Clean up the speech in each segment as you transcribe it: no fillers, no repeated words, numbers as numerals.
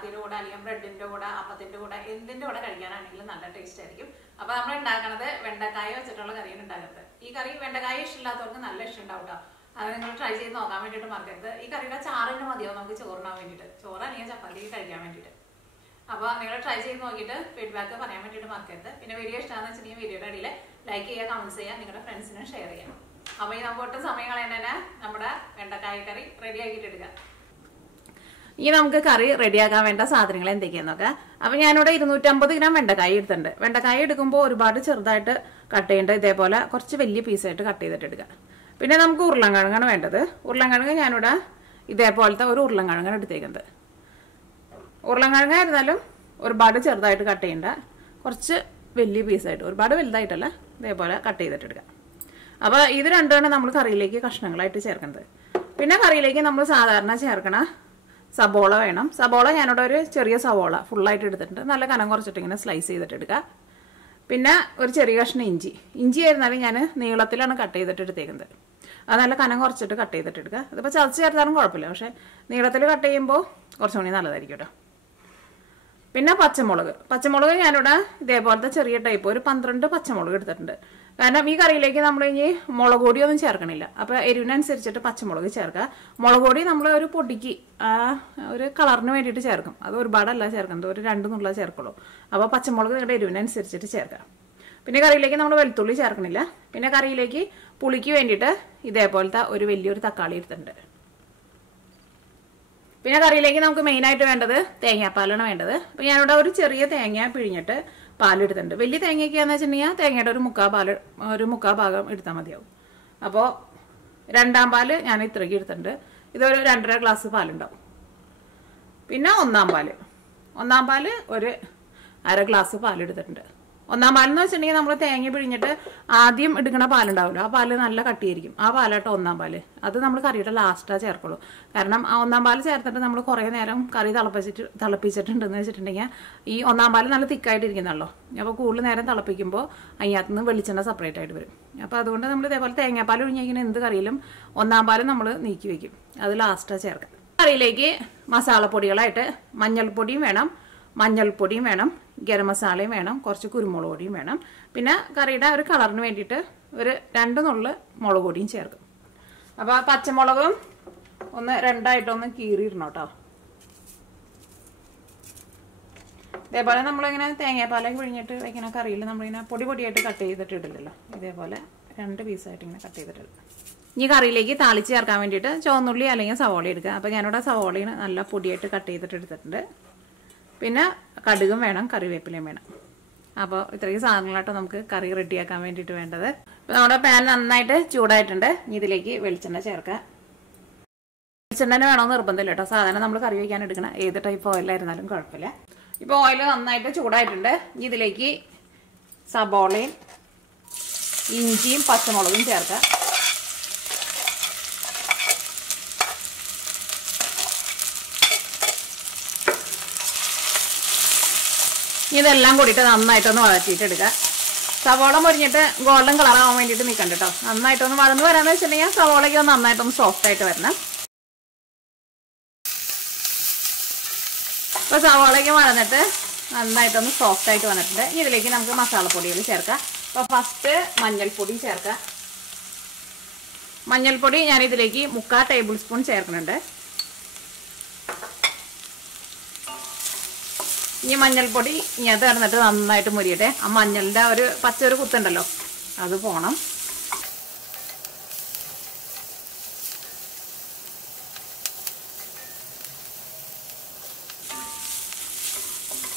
ചപ്പാത്തിയുടെ കൂടെ അല്ലെങ്കിൽ ബ്രെഡിന്റെ കൂടെ അപ്പത്തിന്റെ കൂടെ എന്തിന്റെ കൂടെ കഴിക്കാനാണെങ്കിലും നല്ല ടേസ്റ്റ് ആയിരിക്കും. അപ്പൊ നമ്മൾ ഉണ്ടാക്കുന്നത് വെണ്ടക്കായ വെച്ചിട്ടുള്ള കറിയാണ് ഉണ്ടാക്കുന്നത്. ഈ കറി വെണ്ടക്കായ ഇഷ്ടമില്ലാത്തവർക്ക് നല്ല ഇഷ്ടം ഉണ്ടാവും കേട്ടോ. അത് നിങ്ങൾ ട്രൈ ചെയ്ത് നോക്കാൻ വേണ്ടിയിട്ട് മറക്കരുത്. ഈ കറിയുടെ ചാറിന് മതിയാവും നമുക്ക് ചോറിനാൻ വേണ്ടിയിട്ട്, ചോറ് അല്ലെങ്കിൽ ചപ്പാത്തിക്ക് കഴിക്കാൻ വേണ്ടിയിട്ട്. അപ്പോൾ നിങ്ങൾ ട്രൈ ചെയ്ത് നോക്കിയിട്ട് ഫീഡ്ബാക്ക് പറയാൻ വേണ്ടിയിട്ട് മറക്കരുത്. പിന്നെ വീഡിയോ ഇഷ്ടമാണെന്ന് വെച്ചിട്ടുണ്ടെങ്കിൽ വീഡിയോയുടെ അടിയിൽ ലൈക്ക് ചെയ്യുക, കമന്റ്സ് ചെയ്യുക, നിങ്ങളുടെ ഫ്രണ്ട്സിനും ഷെയർ ചെയ്യാം. അപ്പോൾ ഈ നമുക്ക് ഒട്ടും സമയം കളയുന്നതിന് നമ്മുടെ വെണ്ടക്കായ കറി റെഡി ആക്കിയിട്ട് എടുക്കാം. ഇനി നമുക്ക് കറി റെഡിയാക്കാൻ വേണ്ട സാധനങ്ങൾ എന്തൊക്കെയാന്ന് നോക്കാം. അപ്പൊ ഞാനിവിടെ 250 ഗ്രാം വെണ്ടക്കായ എടുത്തിട്ടുണ്ട്. വെണ്ടക്കായ എടുക്കുമ്പോൾ ഒരുപാട് ചെറുതായിട്ട് കട്ട് ചെയ്യേണ്ടത്, ഇതേപോലെ കുറച്ച് വലിയ പീസായിട്ട് കട്ട് ചെയ്തിട്ട് എടുക്കാം. പിന്നെ നമുക്ക് ഉരുളൻകിഴങ്ങാണ് വേണ്ടത്. ഉരുളൻകിഴങ്ങ് ഞാനിവിടെ ഇതേപോലത്തെ ഒരു ഉരുളൻകിഴങ്ങാണ് എടുത്തേക്കുന്നത്. ഉരുളൻകിഴങ്ങായിരുന്നാലും ഒരുപാട് ചെറുതായിട്ട് കട്ട് ചെയ്യേണ്ട, കുറച്ച് വലിയ പീസായിട്ട്, ഒരുപാട് വലുതായിട്ടല്ല, ഇതേപോലെ കട്ട് ചെയ്തിട്ട് എടുക്കാം. അപ്പോൾ ഇത് രണ്ടുമാണ് നമ്മൾ കറിയിലേക്ക് കഷ്ണങ്ങളായിട്ട് ചേർക്കുന്നത്. പിന്നെ കറിയിലേക്ക് നമ്മൾ സാധാരണ ചേർക്കണ സബോള വേണം. സബോള ഞാനിവിടെ ഒരു ചെറിയ സവോള ഫുള്ളായിട്ട് എടുത്തിട്ടുണ്ട്. നല്ല കനം കുറച്ചിട്ട് ഇങ്ങനെ സ്ലൈസ് ചെയ്തിട്ട് എടുക്കുക. പിന്നെ ഒരു ചെറിയ കഷ്ണം ഇഞ്ചി ആയിരുന്നാലും ഞാൻ നീളത്തിലാണ് കട്ട് ചെയ്തിട്ട് എടുത്തേക്കുന്നത്. അത് നല്ല കനം കുറച്ചിട്ട് കട്ട് ചെയ്തിട്ട് എടുക്കുക. അതിപ്പോൾ ചതച്ച് ചേർത്താലും കുഴപ്പമില്ല, പക്ഷേ നീളത്തിൽ കട്ട് ചെയ്യുമ്പോൾ കുറച്ചുകൂടി നല്ലതായിരിക്കും കേട്ടോ. പിന്നെ പച്ചമുളക് ഞാനിവിടെ ഇതേപോലത്തെ ചെറിയ ടൈപ്പ് ഒരു 12 പച്ചമുളക് എടുത്തിട്ടുണ്ട്. കാരണം ഈ കറിയിലേക്ക് നമ്മൾ ഇനി മുളക് പൊടിയൊന്നും ചേർക്കണില്ല. അപ്പോൾ എരിവിനനുസരിച്ചിട്ട് പച്ചമുളക് ചേർക്കുക. മുളക് പൊടി നമ്മൾ ഒരു പൊടിക്ക് ഒരു കളറിന് വേണ്ടിയിട്ട് ചേർക്കും. അത് ഒരുപാടല്ല ചേർക്കുന്നത്, ഒരു 2 നുള്ള ചേർക്കുള്ളൂ. അപ്പോൾ പച്ചമുളക് നിങ്ങളുടെ എരിവിനനുസരിച്ചിട്ട് ചേർക്കുക. പിന്നെ കറിയിലേക്ക് നമ്മൾ വെളുത്തുള്ളി ചേർക്കണില്ല. പിന്നെ കറിയിലേക്ക് പുളിക്ക് വേണ്ടിയിട്ട് ഇതേപോലത്തെ ഒരു വലിയൊരു തക്കാളി എടുത്തിട്ടുണ്ട്. പിന്നെ കറിയിലേക്ക് നമുക്ക് മെയിനായിട്ട് വേണ്ടത് തേങ്ങാപ്പാലാണ് വേണ്ടത്. അപ്പോൾ ഞാനിവിടെ ഒരു ചെറിയ തേങ്ങ പിഴിഞ്ഞിട്ട് പാലെടുത്തിട്ടുണ്ട്. വലിയ തേങ്ങയൊക്കെയാണെന്ന് വെച്ചിട്ടുണ്ടെങ്കിൽ തേങ്ങയുടെ ഒരു മുക്കാൽ ഭാഗം എടുത്താൽ മതിയാവും. അപ്പോൾ 2ാം പാല് ഞാൻ ഇത്രയ്ക്ക് എടുത്തിട്ടുണ്ട്. ഇതൊരു 2.5 ഗ്ലാസ് പാലുണ്ടാവും. പിന്നെ 1ാം പാല് ഒരു 1/2 ഗ്ലാസ് പാലെടുത്തിട്ടുണ്ട്. 1ാം പാലെന്ന് വെച്ചിട്ടുണ്ടെങ്കിൽ നമ്മൾ തേങ്ങ പിഴിഞ്ഞിട്ട് ആദ്യം എടുക്കുന്ന പാലുണ്ടാവുമല്ലോ, ആ പാല് നല്ല കട്ടിയായിരിക്കും. ആ പാലാട്ടോ 1ാം പാല്. അത് നമ്മൾ കറിയുടെ ലാസ്റ്റാ ചേർക്കുള്ളൂ. കാരണം ആ 1ാം പാല് ചേർത്തിട്ട് നമ്മൾ കുറേ നേരം കറി തിളപ്പിച്ചിട്ടുണ്ടെന്ന് വെച്ചിട്ടുണ്ടെങ്കിൽ ഈ 1ാം പാല് നല്ല തിക്കായിട്ടിരിക്കുന്നല്ലോ. അപ്പോൾ കൂടുതൽ നേരം തിളപ്പിക്കുമ്പോൾ അതിനകത്ത് നിന്ന് വെളിച്ചെണ്ണ സെപ്പറേറ്റ് ആയിട്ട് വരും. അപ്പോൾ അതുകൊണ്ട് നമ്മൾ ഇതേപോലെ തേങ്ങാപ്പാൽ ഒഴിഞ്ഞിരിക്കുന്ന എന്ത് കറിയിലും 1ാം പാല് നമ്മൾ നീക്കി വെക്കും. അത് ലാസ്റ്റാ ചേർക്കാം. കറിയിലേക്ക് മസാലപ്പൊടികളായിട്ട് മഞ്ഞൾപ്പൊടിയും വേണം, മഞ്ഞൾപ്പൊടിയും വേണം, ഗരം മസാലയും വേണം, കുറച്ച് കുരുമുളക് പൊടിയും വേണം. പിന്നെ കറിയുടെ ഒരു കളറിന് വേണ്ടിയിട്ട് ഒരു 2 നുള്ള് മുളക് പൊടിയും ചേർക്കും. അപ്പോൾ പച്ചമുളകും ഒന്ന് 2ആയിട്ടൊന്ന് കീറിയിടണം കേട്ടോ. ഇതേപോലെ നമ്മളിങ്ങനെ തേങ്ങാപ്പാലൊക്കെ പിഴിഞ്ഞിട്ട് വയ്ക്കുന്ന കറിയിൽ നമ്മളിങ്ങനെ പൊടിയായിട്ട് കട്ട് ചെയ്തിട്ട് ഇടില്ലല്ലോ, ഇതേപോലെ 2 പീസായിട്ട് ഇങ്ങനെ കട്ട് ചെയ്തിട്ടില്ല. ഈ കറിയിലേക്ക് താളിച്ച് ചേർക്കാൻ വേണ്ടിയിട്ട് ചുവന്നുള്ളി അല്ലെങ്കിൽ സവോള എടുക്കുക. അപ്പോൾ ഞാനിവിടെ സവോളയാണ് നല്ല പൊടിയായിട്ട് കട്ട് ചെയ്തിട്ട് എടുത്തിട്ടുണ്ട്. പിന്നെ കടുകും വേണം, കറിവേപ്പിലയും വേണം. അപ്പോൾ ഇത്രയും സാധനങ്ങളായിട്ട് നമുക്ക് കറി റെഡിയാക്കാൻ വേണ്ടിയിട്ട് വേണ്ടത്. ഇപ്പോൾ നമ്മുടെ പാൻ നന്നായിട്ട് ചൂടായിട്ടുണ്ട്. ഇതിലേക്ക് വെളിച്ചെണ്ണ ചേർക്കുക. വെളിച്ചെണ്ണ വേണമെന്ന് നിർബന്ധമില്ല കേട്ടോ. സാധാരണ നമ്മൾ കറി വയ്ക്കാൻ എടുക്കണം ഏത് ടൈപ്പ് ഓയിലായിരുന്നാലും കുഴപ്പമില്ല. ഇപ്പോൾ ഓയിൽ നന്നായിട്ട് ചൂടായിട്ടുണ്ട്. ഇതിലേക്ക് സബോളയും ഇഞ്ചിയും പച്ചമുളകും ചേർക്കുക. ഇതെല്ലാം കൂടിയിട്ട് നന്നായിട്ടൊന്ന് വഴറ്റിയിട്ട് എടുക്കുക. സവോള മുരിഞ്ഞിട്ട് ഗോൾഡൻ കളറാവാൻ വേണ്ടിയിട്ട് നിൽക്കണ്ട കേട്ടോ. നന്നായിട്ടൊന്ന് വഴന്ന് വരാമെന്ന് വെച്ചിട്ടുണ്ടെങ്കിൽ സവോളയ്ക്ക് ഒന്ന് നന്നായിട്ടൊന്ന് സോഫ്റ്റ് ആയിട്ട് വരണം. അപ്പോൾ സവോളയ്ക്ക് വഴന്നിട്ട് നന്നായിട്ടൊന്ന് സോഫ്റ്റ് ആയിട്ട് വന്നിട്ടുണ്ട്. ഇതിലേക്ക് നമുക്ക് മസാലപ്പൊടികൾ ചേർക്കാം. അപ്പോൾ ഫസ്റ്റ് മഞ്ഞൾപ്പൊടി ചേർക്കാം. മഞ്ഞൾപ്പൊടി ഞാനിതിലേക്ക് 3/4 ടേബിൾ സ്പൂൺ ചേർക്കുന്നുണ്ട്. ഈ മഞ്ഞൾപ്പൊടി അത് കിടന്നിട്ട് നന്നായിട്ട് മുരിയട്ടെ. ആ മഞ്ഞളിൻ്റെ ഒരു പച്ചൊരു കുത്തുണ്ടല്ലോ, അത് പോണം.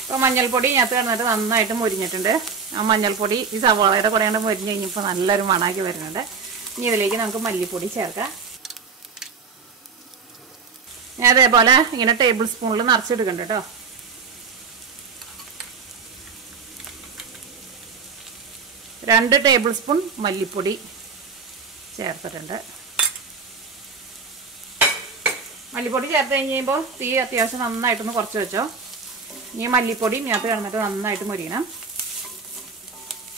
ഇപ്പോൾ മഞ്ഞൾപ്പൊടി ഇതിനകത്ത് കിടന്നിട്ട് നന്നായിട്ട് മുരിഞ്ഞിട്ടുണ്ട്. ആ മഞ്ഞൾപ്പൊടി ഈ സവാളയുടെ കൂടെയാണ് മുരിഞ്ഞ് കഴിഞ്ഞപ്പോൾ നല്ലൊരു മണാക്കി വരുന്നുണ്ട്. ഇനി ഇതിലേക്ക് നമുക്ക് മല്ലിപ്പൊടി ചേർക്കാം. ഞാൻ അതേപോലെ ഇങ്ങനെ ടേബിൾ സ്പൂണിൽ നിറച്ചെടുക്കണ്ട കേട്ടോ. 2 ടേബിൾ സ്പൂൺ മല്ലിപ്പൊടി ചേർത്തിട്ടുണ്ട്. മല്ലിപ്പൊടി ചേർത്ത് കഴിഞ്ഞ് കഴിയുമ്പോൾ തീ അത്യാവശ്യം നന്നായിട്ടൊന്ന് കുറച്ച് വെച്ചോ. ഇനി മല്ലിപ്പൊടി ഇതിനകത്ത് കിടന്നിട്ട് നന്നായിട്ട് മുരിയണം.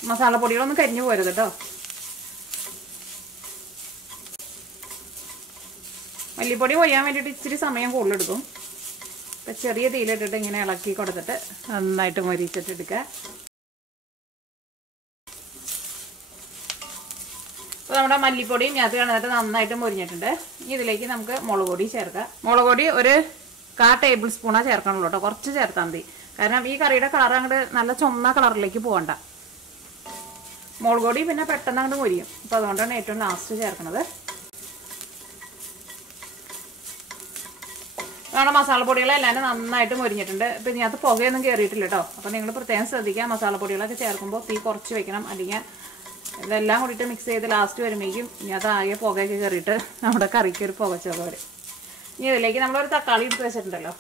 മസാലപ്പൊടികളൊന്നും കരിഞ്ഞു പോരുത് കേട്ടോ. മല്ലിപ്പൊടി കൊയ്യാൻ വേണ്ടിയിട്ട് ഇച്ചിരി സമയം കൂടുതലെടുക്കും. അപ്പം ചെറിയ തീയിലിട്ടിട്ട് ഇങ്ങനെ ഇളക്കി കൊടുത്തിട്ട് നന്നായിട്ട് മൊരിച്ചിട്ടെടുക്കുക. അപ്പോൾ നമ്മുടെ മല്ലിപ്പൊടിയും ഇതിനകത്ത് കിടന്നിട്ട് നന്നായിട്ട് മൊരിഞ്ഞിട്ടുണ്ട്. ഇതിലേക്ക് നമുക്ക് മുളക് പൊടി ചേർക്കാം. മുളക് പൊടി ഒരു 1/4 ടേബിൾ സ്പൂണാണ് ചേർക്കണുള്ളൂ കേട്ടോ. കുറച്ച് ചേർത്താൽ മതി. കാരണം ഈ കറിയുടെ കളർ അങ്ങോട്ട് നല്ല ചുമന്ന കളറിലേക്ക് പോകണ്ട. മുളക് പൊടി പിന്നെ പെട്ടെന്ന് അങ്ങോട്ട് മൊരിയും. അപ്പോൾ അതുകൊണ്ടാണ് ഏറ്റവും ലാസ്റ്റ് ചേർക്കുന്നത്. നമ്മുടെ മസാലപ്പൊടികളെല്ലാം നന്നായിട്ട് മൊരിഞ്ഞിട്ടുണ്ട്. ഇപ്പം ഇതിനകത്ത് പുകയൊന്നും കയറിയിട്ടില്ല കേട്ടോ. അപ്പോൾ നിങ്ങൾ പ്രത്യേകം ശ്രദ്ധിക്കുക. മസാലപ്പൊടികളൊക്കെ ചേർക്കുമ്പോൾ തീ കുറച്ച് വെക്കണം. അല്ലെങ്കിൽ ഇതെല്ലാം കൂടിയിട്ട് മിക്സ് ചെയ്ത് ലാസ്റ്റ് വരുമ്പോഴേക്കും ഇതിനകത്ത് ആകെ പുകയൊക്കെ കയറിയിട്ട് നമ്മുടെ കറിക്ക് ഒരു പുകച്ചൊക്കെ വരും. ഇനി ഇതിലേക്ക് നമ്മളൊരു തക്കാളി എടുത്ത് വെച്ചിട്ടുണ്ടല്ലോ,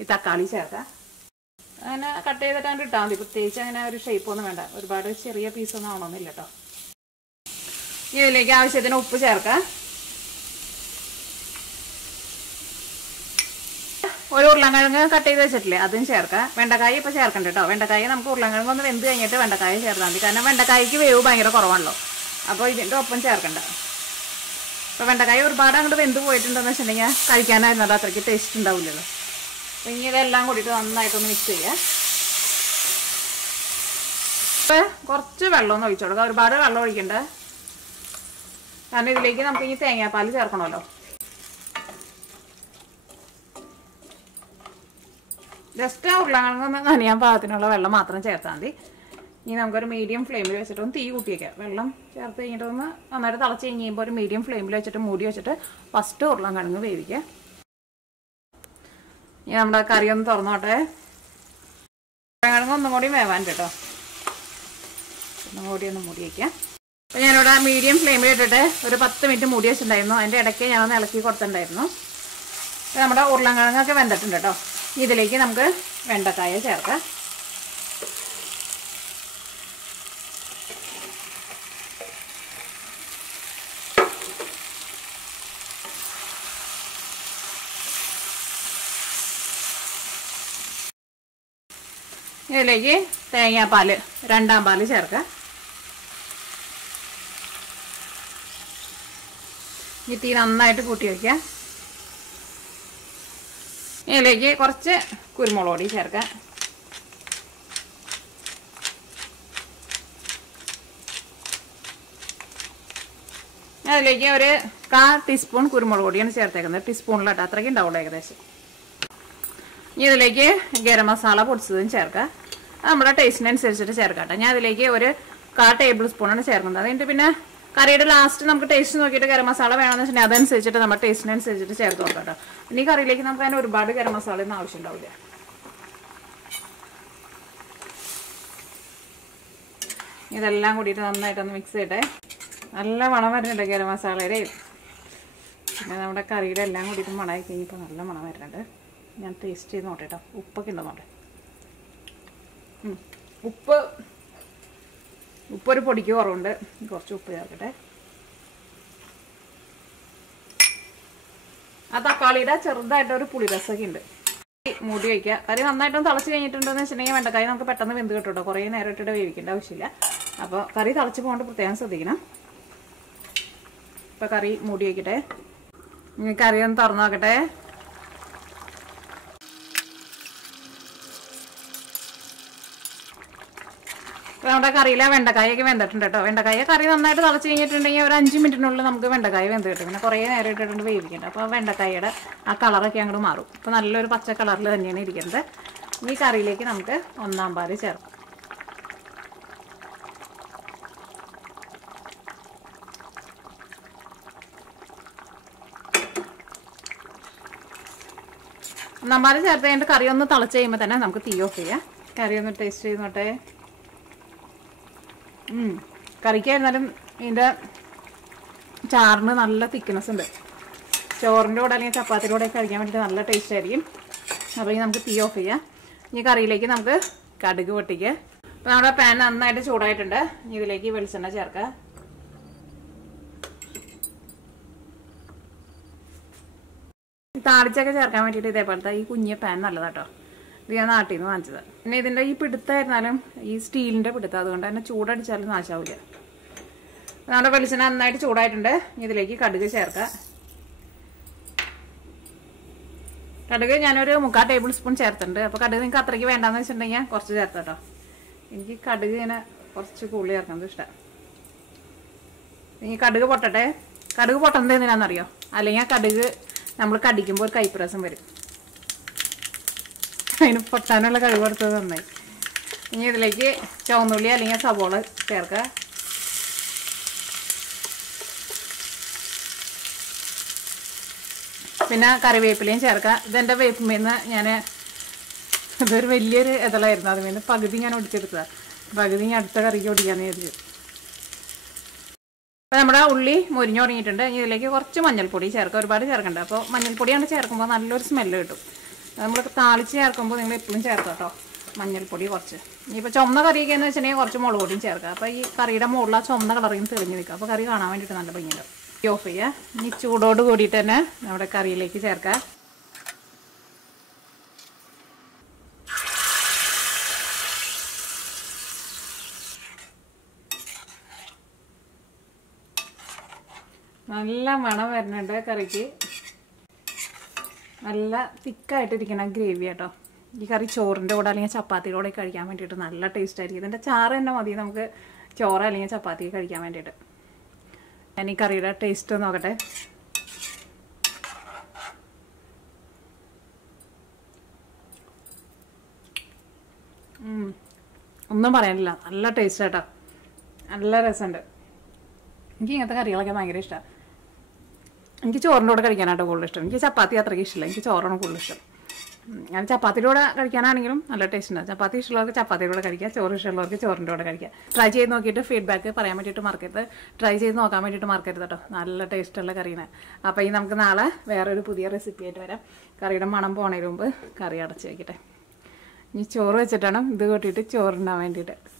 ഈ തക്കാളി ചേർക്കാം. അങ്ങനെ കട്ട് ചെയ്തിട്ട് അങ്ങനെ ഇട്ടാൽ മതി. പ്രത്യേകിച്ച് അങ്ങനെ ഒരു ഷേപ്പൊന്നും വേണ്ട. ഒരുപാട് ചെറിയ പീസൊന്നും ആവണമെന്നില്ല കേട്ടോ. ഇനി ഇതിലേക്ക് ആവശ്യത്തിന് ഉപ്പ് ചേർക്കാം. ഒരു ഉരുളക്കിഴങ്ങ് കട്ട് ചെയ്ത് വെച്ചിട്ടില്ലേ, അതും ചേർക്കാം. വെണ്ടക്കായ ഇപ്പോൾ ചേർക്കണ്ട കേട്ടോ. വെണ്ടക്കായ നമുക്ക് ഉരുളക്കിഴങ്ങ് ഒന്ന് വെന്ത് കഴിഞ്ഞിട്ട് വെണ്ടക്കായ ചേർത്താൽ മതി. കാരണം വെണ്ടക്കായ്ക്ക് വേവ് ഭയങ്കര കുറവാണല്ലോ. അപ്പോൾ ഇതിൻ്റെ ഒപ്പം ചേർക്കണ്ട. അപ്പോൾ വെണ്ടക്കായ ഒരുപാട് അങ്ങോട്ട് വെന്ത് പോയിട്ടുണ്ടെന്ന് വെച്ചിട്ടുണ്ടെങ്കിൽ കഴിക്കാനായിരുന്നല്ലോ അത്രയ്ക്ക് ടേസ്റ്റ് ഉണ്ടാവില്ലല്ലോ. അപ്പോൾ ഇനി ഇതെല്ലാം കൂടിയിട്ട് നന്നായിട്ടൊന്ന് മിക്സ് ചെയ്യുക. ഇപ്പോൾ കുറച്ച് വെള്ളം ഒന്ന് ഒഴിച്ചു കൊടുക്കുക. ഒരുപാട് വെള്ളം ഒഴിക്കണ്ട. കാരണം ഇതിലേക്ക് നമുക്ക് ഇനി തേങ്ങാപ്പാൽ ചേർക്കണമല്ലോ. ജസ്റ്റ് ആ ഉരുളക്കിഴങ്ങ് നനയാൻ പാകത്തിനുള്ള വെള്ളം മാത്രം ചേർത്താൽ മതി. ഇനി നമുക്കൊരു മീഡിയം ഫ്ലെയിമിൽ വെച്ചിട്ട് ഒന്ന് തീ കൂട്ടി വയ്ക്കാം. വെള്ളം ചേർത്ത് കഴിഞ്ഞിട്ട് ഒന്ന് നന്നായിട്ട് തിളച്ച് കഴിയുമ്പോൾ ഒരു മീഡിയം ഫ്ലെയിമിൽ വെച്ചിട്ട് മൂടി വെച്ചിട്ട് ഫസ്റ്റ് ഉരുളക്കിഴങ്ങ് വേവിക്കുക. ഇനി നമ്മുടെ കറി ഒന്ന് തുറന്നോട്ടെ. ഉരുളക്കിഴങ്ങ് ഒന്നും കൂടി വേവാൻ കേട്ടോ. ഒന്നും കൂടി ഒന്ന് മൂടി വയ്ക്കാം. അപ്പോൾ ഞാനിവിടെ മീഡിയം ഫ്ലെയിമിൽ ഇട്ടിട്ട് ഒരു 10 മിനിറ്റ് മൂടി വെച്ചിട്ടുണ്ടായിരുന്നു. അതിൻ്റെ ഇടയ്ക്ക് ഞാനൊന്ന് ഇളക്കി കൊടുത്തിട്ടുണ്ടായിരുന്നു. നമ്മുടെ ഉരുളക്കിഴങ്ങൊക്കെ വെന്തിട്ടുണ്ട് കേട്ടോ. ഇതിലേക്ക് നമുക്ക് വെണ്ടക്കായ ചേർക്കാം. ഇതിലേക്ക് തേങ്ങാപ്പാൽ 2ാം പാൽ ചേർക്കാം. ഈ തീ നന്നായിട്ട് കൂട്ടി വയ്ക്കാം. ഇതിലേക്ക് കുറച്ച് കുരുമുളക് പൊടി ചേർക്കാം. അതിലേക്ക് ഒരു 1/4 ടീസ്പൂൺ കുരുമുളക് പൊടിയാണ് ചേർത്തേക്കുന്നത്. ടീസ്പൂണിലിട്ട് അത്രയ്ക്ക് ഉണ്ടാവുള്ളൂ ഏകദേശം. ഇനി ഇതിലേക്ക് ഗരം മസാല പൊടിച്ചതും ചേർക്കാം. നമ്മുടെ ടേസ്റ്റിനനുസരിച്ചിട്ട് ചേർക്കാം. ഞാൻ അതിലേക്ക് ഒരു 1/4 ടേബിൾ സ്പൂണാണ് ചേർക്കുന്നത്. അതിൻ്റെ പിന്നെ കറിയുടെ ലാസ്റ്റ് നമുക്ക് ടേസ്റ്റ് നോക്കിയിട്ട് ഗരം മസാല വേണമെന്ന് വെച്ചിട്ടുണ്ടെങ്കിൽ അതനുസരിച്ചിട്ട് നമ്മുടെ ടേസ്റ്റിനനുസരിച്ചിട്ട് ചേർത്ത് കൊടുക്കാം കേട്ടോ. ഇനി കറിയിലേക്ക് നമുക്ക് അതിന് ഒരുപാട് ഗരം മസാല ഒന്നും ആവശ്യം ഉണ്ടാവില്ല. ഇതെല്ലാം കൂടിയിട്ട് നന്നായിട്ടൊന്ന് മിക്സ് ചെയ്യട്ടെ. നല്ല മണം വരുന്നുണ്ട് ഗരം മസാലയുടെ. പിന്നെ നമ്മുടെ കറിയുടെ എല്ലാം കൂടിയിട്ട് മണമായി കഴിഞ്ഞപ്പോൾ നല്ല മണം വരുന്നുണ്ട്. ഞാൻ ടേസ്റ്റ് ചെയ്ത് നോട്ടെ കേട്ടോ. ഉപ്പൊക്കെ ഉണ്ടോ നോട്ടെ. ഉപ്പൊരു പൊടിക്ക് കുറവുണ്ട്. കുറച്ച് ഉപ്പ് ചേർക്കട്ടെ. ആ തക്കാളിയുടെ ചെറുതായിട്ടൊരു പുളിരസമൊക്കെ ഉണ്ട്. മൂടി വയ്ക്കുക. കറി നന്നായിട്ടൊന്ന് തിളച്ച് കഴിഞ്ഞിട്ടുണ്ടെന്ന് വെച്ചിട്ടുണ്ടെങ്കിൽ വെണ്ടക്കായ നമുക്ക് പെട്ടെന്ന് വെന്ത് കിട്ടും കേട്ടോ. കുറേ നേരം ഇട്ടിട്ട് വേവിക്കേണ്ട ആവശ്യമില്ല. അപ്പോൾ കറി തിളച്ച് പോകാണ്ട് പ്രത്യേകം ശ്രദ്ധിക്കണം. ഇപ്പോൾ കറി മൂടി വയ്ക്കട്ടെ. ഇനി കറി ഒന്ന് തുറന്നു നോക്കട്ടെ. അപ്പോൾ നമ്മുടെ കറിയിലെ വെണ്ടക്കായൊക്കെ വെന്തിട്ടുണ്ട് കേട്ടോ. വെണ്ടക്കായ കറി നന്നായിട്ട് തിളച്ച് കഴിഞ്ഞിട്ടുണ്ടെങ്കിൽ ഒരു 5 മിനിറ്റിനുള്ളിൽ നമുക്ക് വെണ്ടക്കായ വെന്ത് കിട്ടും. പിന്നെ കുറേ നേരം ഇട്ടിട്ടുണ്ട് വേവിക്കേണ്ട. അപ്പോൾ വെണ്ടക്കായയുടെ ആ കളറൊക്കെ അങ്ങോട്ട് മാറും. അപ്പോൾ നല്ലൊരു പച്ച കളറിൽ തന്നെയാണ് ഇരിക്കുന്നത്. ഈ കറിയിലേക്ക് നമുക്ക് 1ാം പാൽ ചേർക്കാം. ഒന്നാം പാൽ ചേർത്ത് കഴിഞ്ഞിട്ട് കറി ഒന്ന് തിളച്ച് കഴിയുമ്പോൾ തന്നെ നമുക്ക് തീ ഓഫ് ചെയ്യാം. കറി ഒന്ന് ടേസ്റ്റ് ചെയ്ത് നോട്ടെ. കറിക്കായിരുന്നാലും ഇതിൻ്റെ ചാറിന് നല്ല തിക്നെസ് ഉണ്ട്. ചോറിൻ്റെ കൂടെ അല്ലെങ്കിൽ ചപ്പാത്തിയുടെ കൂടെ കഴിക്കാൻ വേണ്ടിയിട്ട് നല്ല ടേസ്റ്റ് ആയിരിക്കും. അപ്പോൾ ഇനി നമുക്ക് തീ ഓഫ് ചെയ്യാം. ഇനി കറിയിലേക്ക് നമുക്ക് കടുക് പൊട്ടിക്കുക. അപ്പോൾ നമ്മുടെ പാൻ നന്നായിട്ട് ചൂടായിട്ടുണ്ട്. ഇതിലേക്ക് വെളിച്ചെണ്ണ ചേർക്കുക. താളിച്ചൊക്കെ ചേർക്കാൻ വേണ്ടിയിട്ട് ഇതേപോലത്തെ ഈ കുഞ്ഞ പാൻ നല്ലതാട്ടോ. ഇത് ഞാൻ നാട്ടിൽ നിന്ന് വാങ്ങിച്ചത്. പിന്നെ ഇതിൻ്റെ ഈ പിടുത്തായിരുന്നാലും ഈ സ്റ്റീലിൻ്റെ പിടുത്തം, അതുകൊണ്ട് തന്നെ ചൂടടിച്ചാലും നാശാവില്ല. നമ്മുടെ വെളിച്ചെണ്ണ നന്നായിട്ട് ചൂടായിട്ടുണ്ട്. ഇതിലേക്ക് കടുക് ചേർക്കാം. കടുക് ഞാനൊരു 3/4 ടേബിൾ സ്പൂൺ ചേർത്തിട്ടുണ്ട്. അപ്പോൾ കടുക് നിങ്ങൾക്ക് അത്രയ്ക്ക് വേണ്ടാന്ന് വെച്ചിട്ടുണ്ടെങ്കിൽ കുറച്ച് ചേർത്ത് കേട്ടോ. എനിക്ക് കടുക് ഇങ്ങനെ കുറച്ച് കൂടുതൽ ചേർക്കുന്നത് ഇഷ്ടമാണ്. ഈ കടുക് പൊട്ടട്ടെ. കടുക് പൊട്ടുന്നത് എന്തിനാണെന്നറിയോ? അല്ലെങ്കിൽ ആ കടുക് നമ്മൾ കടിക്കുമ്പോൾ ഒരു കയ്പ്പ് രസം വരും. അതിന് പൊട്ടാനുള്ള കടുക് കൊടുത്തത് നന്നായി. ഇനി ഇതിലേക്ക് ചുവന്നുള്ളി അല്ലെങ്കിൽ സവോള ചേർക്കുക. പിന്നെ കറിവേപ്പിലയും ചേർക്കുക. ഇതെൻ്റെ വേപ്പിമേന്ന് ഇതൊരു വലിയൊരു ഇതളായിരുന്നു. അതുമേന്ന് പകുതി ഞാൻ ഒടിച്ചെടുത്തതാണ്. പകുതി ഞാൻ അടുത്ത കറിക്ക് ഒടിക്കാന്ന് വിചാരിച്ചു. അപ്പോൾ നമ്മുടെ ഉള്ളി മുരിഞ്ഞു തുടങ്ങിയിട്ടുണ്ട്. ഇനി ഇതിലേക്ക് കുറച്ച് മഞ്ഞൾപ്പൊടി ചേർക്കുക. ഒരുപാട് ചേർക്കണ്ട. അപ്പോൾ മഞ്ഞൾപ്പൊടിയാണ് ചേർക്കുമ്പോൾ നല്ലൊരു സ്മെല്ല് കിട്ടും. നമ്മൾ താളിച്ച് ചേർക്കുമ്പോൾ നിങ്ങൾ എപ്പോഴും ചേർക്കുക കേട്ടോ മഞ്ഞൾപ്പൊടി കുറച്ച്. ഇനിയിപ്പോൾ ചുമന്ന കറിയൊക്കെ എന്ന് വെച്ചിട്ടുണ്ടെങ്കിൽ കുറച്ച് മുളക് പൊടിയും ചേർക്കുക. അപ്പോൾ ഈ കറിയുടെ മുകളിൽ ആ ചുമന്ന കളറിൽ തെളിഞ്ഞ് നിൽക്കുക. അപ്പോൾ കറി കാണാൻ വേണ്ടിയിട്ട് നല്ല ഭംഗിയുണ്ടാവും. ഓഫ് ചെയ്യുക. ഇനി ചൂടോട് കൂടിയിട്ട് തന്നെ നമ്മുടെ കറിയിലേക്ക് ചേർക്കുക. നല്ല മണം വരുന്നുണ്ട് കറിക്ക്. നല്ല തിക്കായിട്ടിരിക്കുന്ന ഗ്രേവി കേട്ടോ. ഈ കറി ചോറിൻ്റെ കൂടെ അല്ലെങ്കിൽ ചപ്പാത്തിയുടെ കൂടെ കഴിക്കാൻ വേണ്ടിയിട്ട് നല്ല ടേസ്റ്റ് ആയിരിക്കും. ഇതിൻ്റെ ചാറ് തന്നെ മതി നമുക്ക് ചോറ് അല്ലെങ്കിൽ ചപ്പാത്തി കഴിക്കാൻ വേണ്ടിയിട്ട്. ഞാൻ ഈ കറിയുടെ ടേസ്റ്റ് നോക്കട്ടെ. ഒന്നും പറയാനില്ല. നല്ല ടേസ്റ്റ് കേട്ടോ. നല്ല രസമുണ്ട്. എനിക്ക് ഇങ്ങനത്തെ കറികളൊക്കെ ഭയങ്കര ഇഷ്ടമാണ്. എനിക്ക് ചോറിൻ്റെ കൂടെ കഴിക്കാനായിട്ട് കൂടുതൽ ഇഷ്ടം. എനിക്ക് ചപ്പാത്തി അത്രയ്ക്ക് ഇഷ്ടമില്ല. എനിക്ക് ചോറാണ് കൂടുതൽ ഇഷ്ടം. ഞാൻ ചപ്പാത്തിയുടെ കൂടെ കഴിക്കാനാണെങ്കിലും നല്ല ടേസ്റ്റ് ഉണ്ടാവും. ചപ്പാത്തി ഇഷ്ടമുള്ളവർക്ക് ചപ്പാത്തിയുടെ കൂടെ കഴിക്കുക, ചോറ് ഇഷ്ടമുള്ളവർക്ക് ചോറിൻ്റെ കൂടെ കഴിക്കുക. ട്രൈ ചെയ്ത് നോക്കിയിട്ട് ഫീഡ്ബാക്ക് പറയാൻ വേണ്ടിയിട്ട് മറക്കരുത്. ട്രൈ ചെയ്ത് നോക്കാൻ വേണ്ടിയിട്ട് മറക്കരുത് കേട്ടോ. നല്ല ടേസ്റ്റുള്ള കറിയാണ്. അപ്പോൾ ഈ നമുക്ക് നാളെ വേറൊരു പുതിയ റെസിപ്പി ആയിട്ട് വരാം. കറിയുടെ മണം പോണതിന് മുമ്പ് കറി അടച്ച് വയ്ക്കട്ടെ. ഇനി ചോറ് വെച്ചിട്ടാണ് ഇത് കൂട്ടിയിട്ട് ചോറുണ്ടാൻ വേണ്ടിയിട്ട്.